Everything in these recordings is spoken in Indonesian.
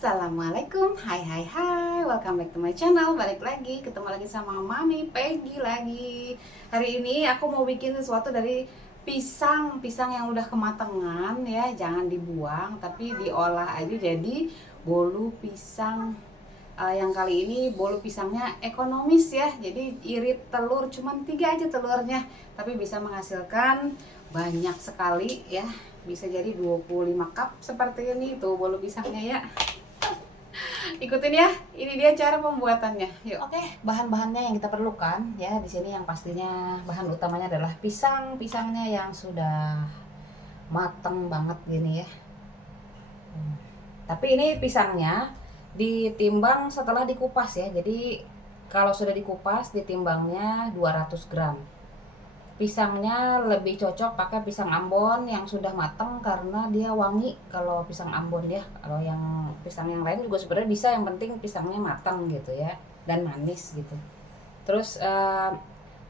Assalamualaikum, hai, welcome back to my channel. Balik lagi, ketemu lagi sama Mami Peggy lagi. Hari ini aku mau bikin sesuatu dari pisang yang udah kematangan ya. Jangan dibuang, tapi diolah aja jadi bolu pisang. Yang kali ini bolu pisangnya ekonomis ya. Jadi irit telur, cuman 3 aja telurnya, tapi bisa menghasilkan banyak sekali ya. Bisa jadi 25 cup seperti ini tuh bolu pisangnya ya. Ikutin ya, ini dia cara pembuatannya. Yuk. Oke, bahan-bahannya yang kita perlukan ya. Di sini yang pastinya bahan utamanya adalah pisangnya yang sudah mateng banget gini ya. Tapi ini pisangnya ditimbang setelah dikupas ya. Jadi kalau sudah dikupas ditimbangnya 200 gram. Pisangnya lebih cocok pakai pisang Ambon yang sudah matang karena dia wangi kalau pisang Ambon ya. Kalau yang pisang yang lain juga sebenarnya bisa, yang penting pisangnya matang gitu ya dan manis gitu. Terus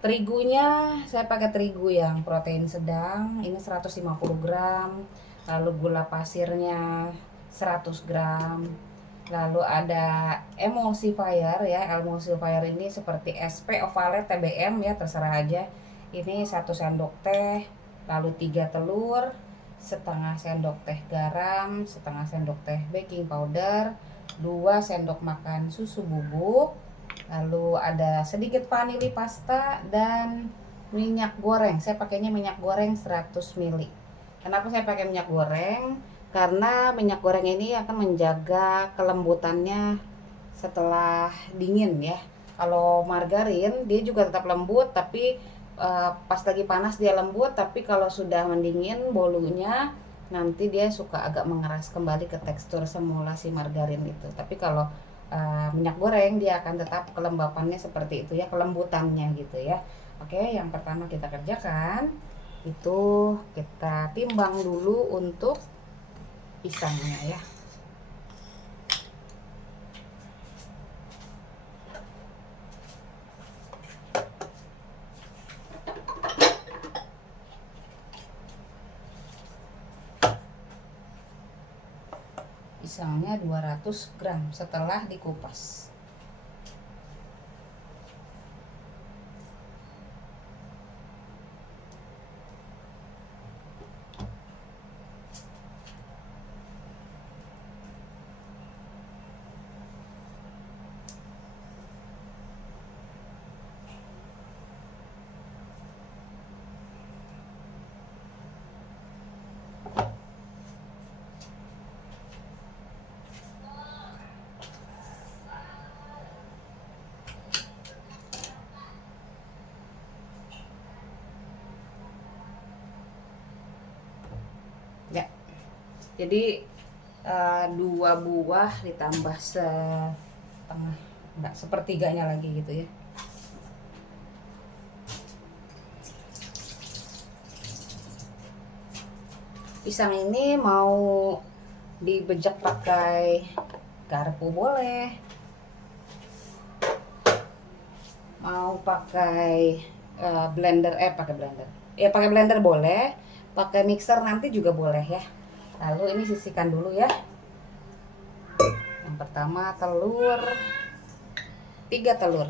terigunya saya pakai terigu yang protein sedang, ini 150 gram. Lalu gula pasirnya 100 gram. Lalu ada emulsifier ya. Emulsifier ini seperti SP, Ovalet, TBM ya, terserah aja. Ini 1 sendok teh, lalu 3 telur, setengah sendok teh garam, setengah sendok teh baking powder, 2 sendok makan susu bubuk, lalu ada sedikit vanili pasta dan minyak goreng. Saya pakainya minyak goreng 100 ml. Kenapa saya pakai minyak goreng? Karena minyak goreng ini akan menjaga kelembutannya setelah dingin ya. Kalau margarin dia juga tetap lembut, tapi pas lagi panas dia lembut, tapi kalau sudah mendingin bolunya nanti dia suka agak mengeras kembali ke tekstur semula si margarin itu. Tapi kalau minyak goreng dia akan tetap kelembapannya seperti itu ya, kelembutannya gitu ya. Oke, yang pertama kita kerjakan itu kita timbang dulu untuk pisangnya ya. Pisangnya 200 gram setelah dikupas. Ya, jadi 2 buah ditambah setengah, enggak, sepertiganya lagi gitu ya. Pisang ini mau dibejak pakai garpu boleh, mau pakai blender, pakai blender boleh, pakai mixer nanti juga boleh ya. Lalu ini sisihkan dulu ya. Yang pertama telur, 3 telur.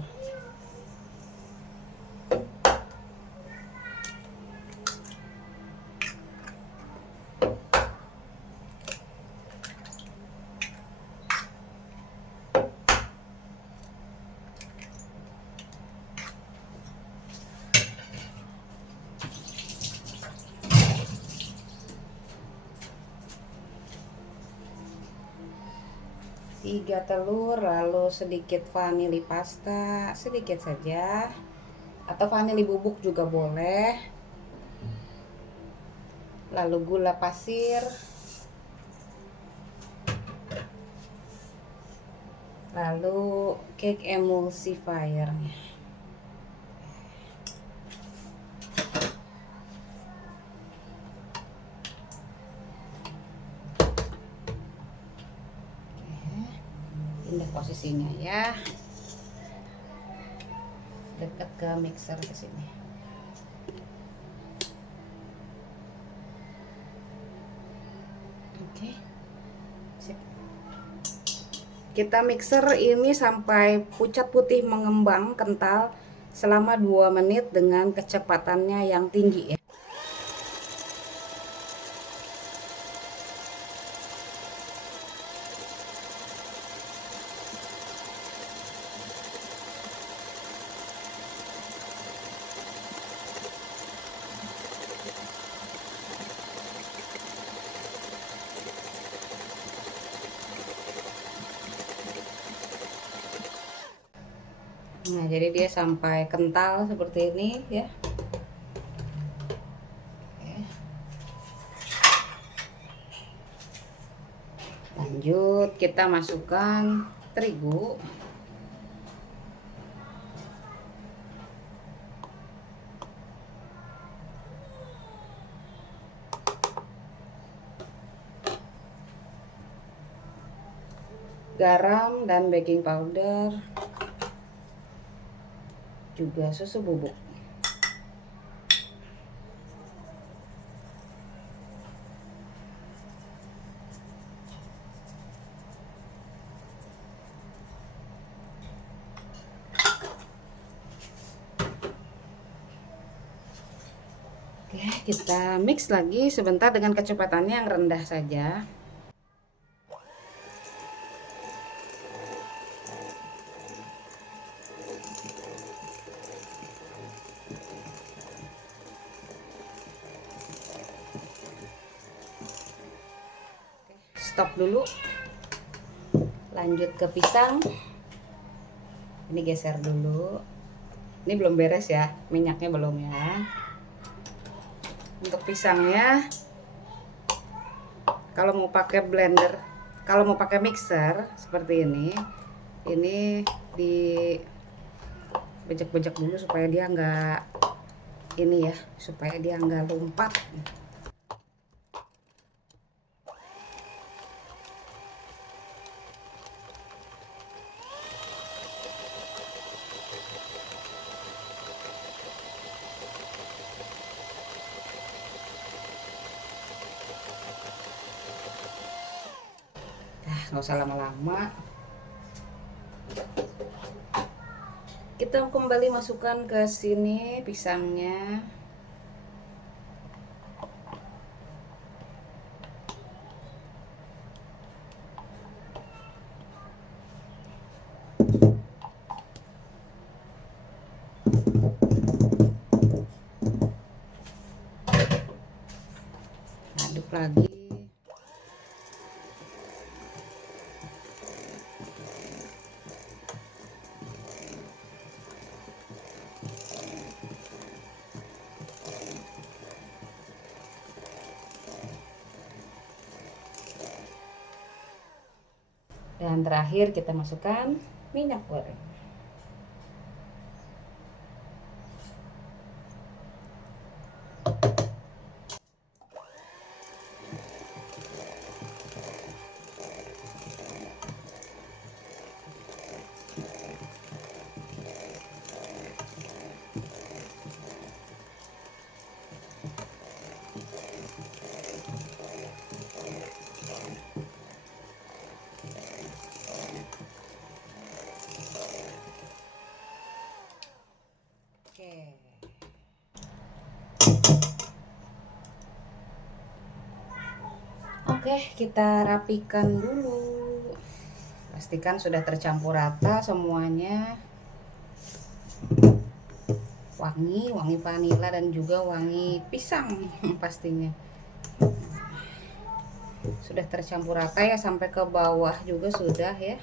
Tiga telur, lalu sedikit vanili pasta, sedikit saja, atau vanili bubuk juga boleh. Lalu gula pasir, lalu cake emulsifiernya. Pindah posisinya ya, dekat ke mixer ke sini. Oke, sip. Kita mixer ini sampai pucat putih mengembang kental selama 2 menit dengan kecepatannya yang tinggi ya. Nah, jadi dia sampai kental seperti ini ya. Lanjut kita masukkan terigu. Garam dan baking powder. Juga susu bubuk. Oke, kita mix lagi sebentar dengan kecepatannya yang rendah saja. Stop dulu. Lanjut ke pisang. Ini geser dulu. Ini belum beres ya, minyaknya belum ya. Untuk pisangnya, kalau mau pakai blender, kalau mau pakai mixer seperti ini di bejek-bejek dulu supaya dia nggak ini ya, supaya dia nggak lompat. Nah, nggak usah lama-lama. Kita kembali masukkan ke sini pisangnya. Aduk lagi. Dan terakhir kita masukkan minyak goreng. Oke, kita rapikan dulu. Pastikan sudah tercampur rata semuanya. Wangi vanila dan juga wangi pisang pastinya. Sudah tercampur rata ya, sampai ke bawah juga sudah ya.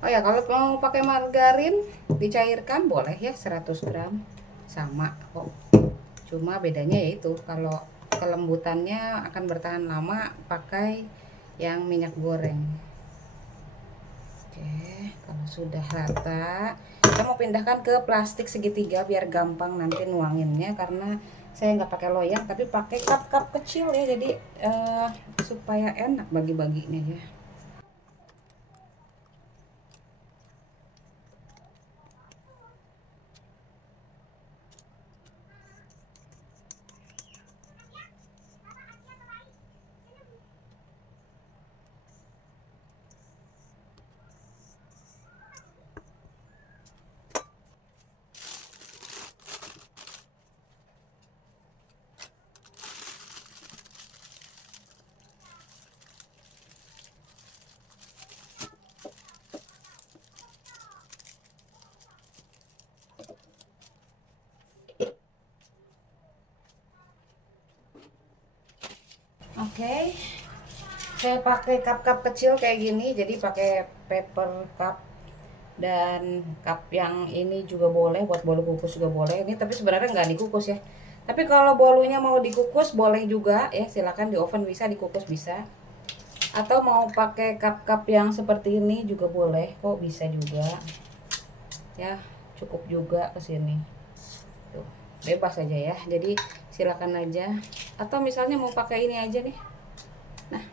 Oh ya, kalau mau pakai margarin dicairkan boleh ya, 100 gram sama kok. Cuma bedanya yaitu kalau kelembutannya akan bertahan lama pakai yang minyak goreng. Oke, kalau sudah rata, kita mau pindahkan ke plastik segitiga biar gampang nanti nuanginnya, karena saya nggak pakai loyang tapi pakai cup-cup kecil ya, jadi supaya enak bagi-baginya ya. Oke, saya pakai cup-cup kecil kayak gini, jadi pakai paper cup. Dan cup yang ini juga boleh buat bolu kukus juga boleh. Ini tapi sebenarnya nggak dikukus ya, tapi kalau bolunya mau dikukus boleh juga ya, silakan di oven bisa, dikukus bisa, atau mau pakai cup-cup yang seperti ini juga boleh kok, bisa juga ya, cukup juga ke sini tuh, bebas aja ya, jadi silakan aja. Atau misalnya mau pakai ini aja nih, nah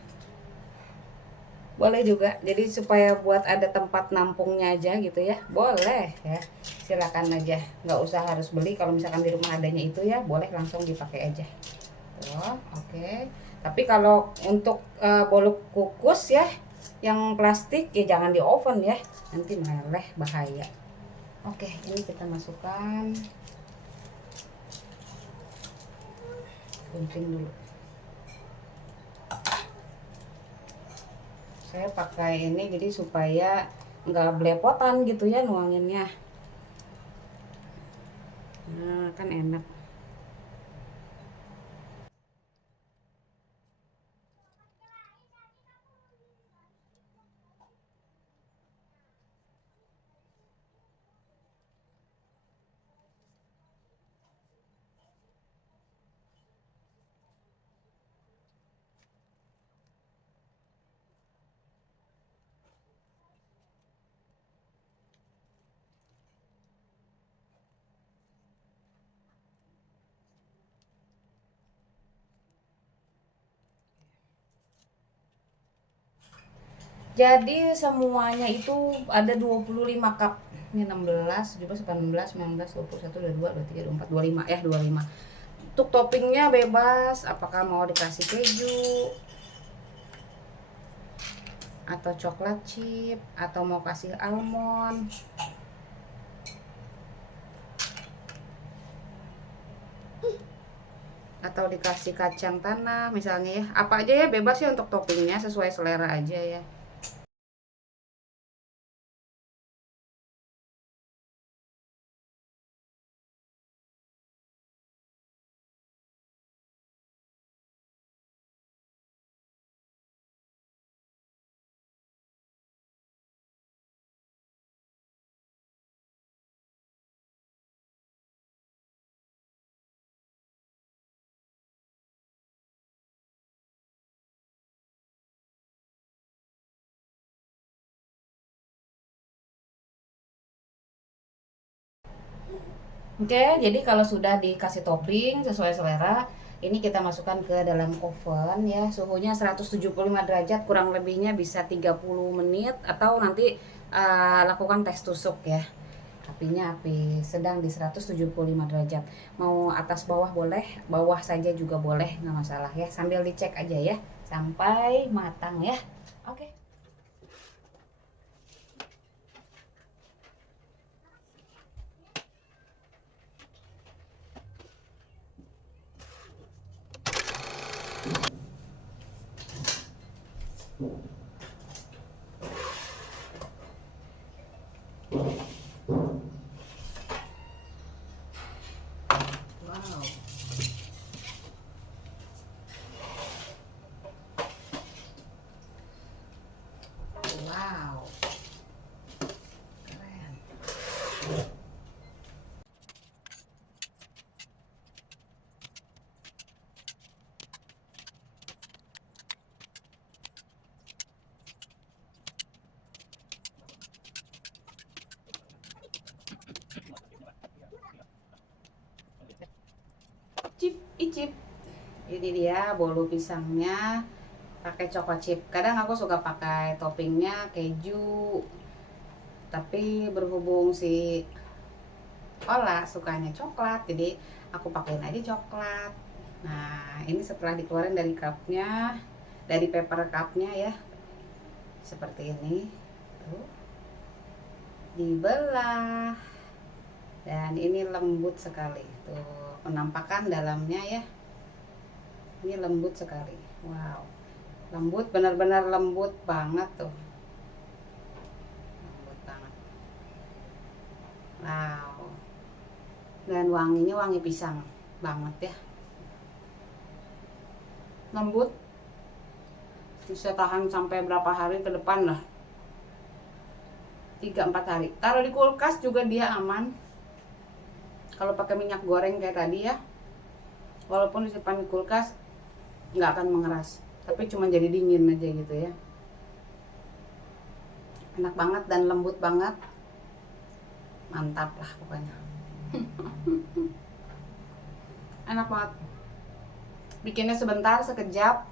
boleh juga, jadi supaya buat ada tempat nampungnya aja gitu ya, boleh ya, silakan aja, nggak usah harus beli. Kalau misalkan di rumah adanya itu ya boleh langsung dipakai aja tuh. Oke, tapi kalau untuk bolu kukus ya yang plastik ya jangan di oven ya, nanti meleleh, bahaya. Oke, ini kita masukkan, gunting dulu. Saya pakai ini jadi supaya nggak belepotan gitu ya nuanginnya. Nah, kan enak. Jadi semuanya itu ada 25 cup. Ini 16, 17, 18, 19, 20, 21, 22, 23, 24, 25 ya, 25. Untuk toppingnya bebas, apakah mau dikasih keju atau coklat chip atau mau kasih almond atau dikasih kacang tanah misalnya ya, apa aja ya, bebas ya untuk toppingnya, sesuai selera aja ya. Oke, jadi kalau sudah dikasih topping sesuai selera, ini kita masukkan ke dalam oven ya. Suhunya 175 derajat, kurang lebihnya bisa 30 menit, atau nanti lakukan tes tusuk ya. Apinya api sedang di 175 derajat. Mau atas bawah boleh, bawah saja juga boleh, nggak masalah ya. Sambil dicek aja ya sampai matang ya. Oke. Wow. Wow. Keren. Cip, icip. Ini dia bolu pisangnya pakai coklat chip. Kadang aku suka pakai toppingnya keju, tapi berhubung si Ola sukanya coklat, jadi aku pakein aja coklat. Nah, ini setelah dikeluarin dari cupnya, dari paper cupnya ya, seperti ini. Tuh, dibelah, dan ini lembut sekali. Tuh, penampakan dalamnya ya. Ini lembut sekali. Wow, lembut, benar-benar lembut banget tuh. Lembut banget. Wow. Dan wanginya wangi pisang banget ya. Lembut, bisa tahan sampai berapa hari ke depan lah, 3-4 hari. Taruh di kulkas juga dia aman. Kalau pakai minyak goreng kayak tadi ya, walaupun disimpan di kulkas nggak akan mengeras, tapi cuma jadi dingin aja gitu ya. Enak banget dan lembut banget, mantap lah pokoknya. Enak banget, bikinnya sebentar, sekejap.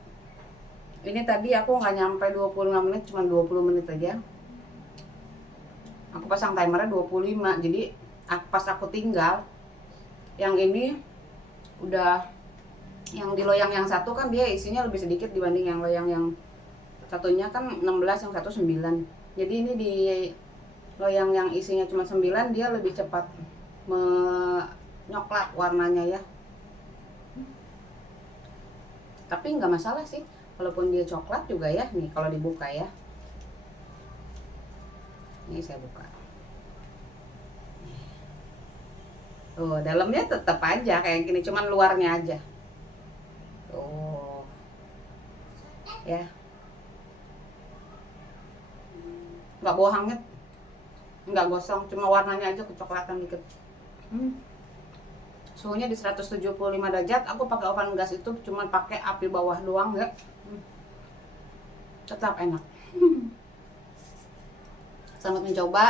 Ini tadi aku nggak nyampe 25 menit, cuma 20 menit aja. Aku pasang timernya 25, jadi pas aku tinggal, yang ini udah, yang di loyang yang satu kan dia isinya lebih sedikit dibanding yang loyang yang satunya kan 16, yang satu 9. Jadi ini di loyang yang isinya cuma 9 dia lebih cepat menyoklat warnanya ya. Tapi nggak masalah sih walaupun dia coklat juga ya. Nih kalau dibuka ya, ini saya buka. Tuh, dalamnya tetap aja kayak gini, cuman luarnya aja. Tuh. Ya. Nggak bau hangat, nggak gosong, cuma warnanya aja kecoklatan dikit. Suhunya di 175 derajat. Aku pakai oven gas itu cuma pakai api bawah doang ya. Tetap enak. Selamat mencoba.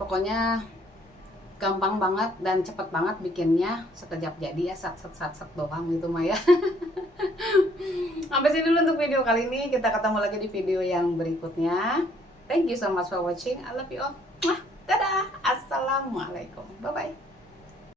Pokoknya gampang banget dan cepet banget bikinnya, sekejap jadi ya, sat doang gitu mah ya. Sampai sini dulu untuk video kali ini, kita ketemu lagi di video yang berikutnya. Thank you so much for watching, I love you all. Dadah, assalamualaikum, bye bye.